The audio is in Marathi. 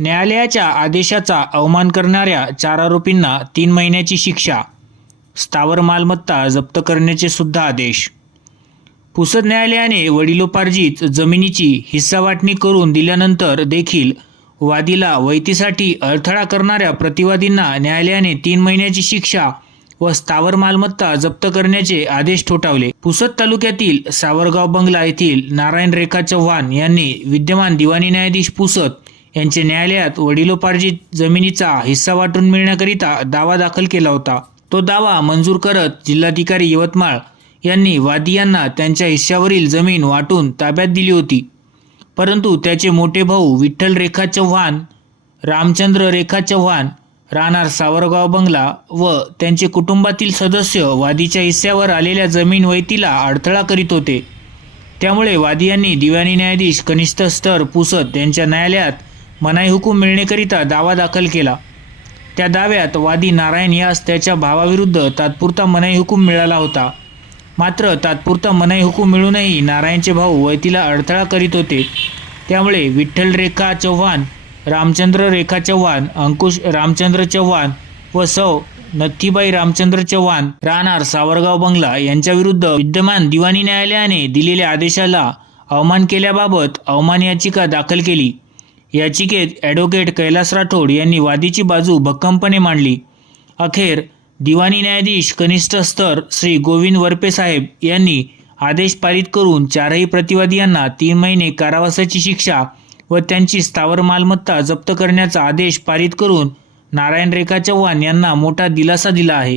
न्यायालयाच्या आदेशाचा अवमान करणाऱ्या चार आरोपींना तीन महिन्याची शिक्षा. स्थावर मालमत्ता जप्त करण्याचे सुद्धा आदेश. पुसद न्यायालयाने वडिलोपार्जित जमिनीची हिस्सा वाटणी करून दिल्यानंतर देखील वादीला वैतीसाठी अडथळा करणाऱ्या प्रतिवादींना न्यायालयाने तीन महिन्याची शिक्षा व स्थावर मालमत्ता जप्त करण्याचे आदेश ठोठावले. पुसद तालुक्यातील सावरगाव बंगला येथील नारायण रेखा चव्हाण यांनी विद्यमान दिवाणी न्यायाधीश पुसद यांचे न्यायालयात वडिलोपार्जित जमिनीचा हिस्सा वाटून मिळण्याकरिता दावा दाखल केला होता. तो दावा मंजूर करत जिल्हाधिकारी यवतमाळ यांनी वादी यांना त्यांच्या हिस्स्यावरील जमीन वाटून ताब्यात दिली होती. परंतु त्याचे मोठे भाऊ विठ्ठल रेखा चव्हाण रामचंद्र रेखा चव्हाण राहणार सावरगाव बंगला व त्यांचे कुटुंबातील सदस्य वादीच्या हिस्स्यावर आलेल्या जमीन वैतीला अडथळा करीत होते. त्यामुळे वादी यांनी दिवाणी न्यायाधीश कनिष्ठ स्तर पुसत यांच्या न्यायालयात मनाई हुकूम मिळण्याकरिता दावा दाखल केला. त्या दाव्यात वादी नारायण यास त्याच्या भावाविरुद्ध तात्पुरता मनाई हुकूम मिळाला होता. मात्र तात्पुरता मनाई हुकूम मिळूनही नारायणचे भाऊ वैतीला अडथळा करीत होते. त्यामुळे विठ्ठल रेखा चव्हाण रामचंद्र रेखा चव्हाण अंकुश रामचंद्र चव्हाण व सौ नथीबाई रामचंद्र चव्हाण राहणार सावरगाव बंगला यांच्याविरुद्ध विद्यमान दिवाणी न्यायालयाने दिलेल्या आदेशाला अवमान केल्याबाबत अवमान याचिका दाखल केली. याचिकेत ॲडव्होकेट कैलास राठोड यांनी वादीची बाजू भक्कमपणे मांडली. अखेर दिवाणी न्यायाधीश कनिष्ठ स्तर श्री गोविंद वरपे साहेब यांनी आदेश पारित करून चारही प्रतिवादी यांना तीन महिने कारावासाची शिक्षा व त्यांची स्थावर मालमत्ता जप्त करण्याचा आदेश पारित करून नारायण रेखा चव्हाण यांना मोठा दिलासा दिला आहे.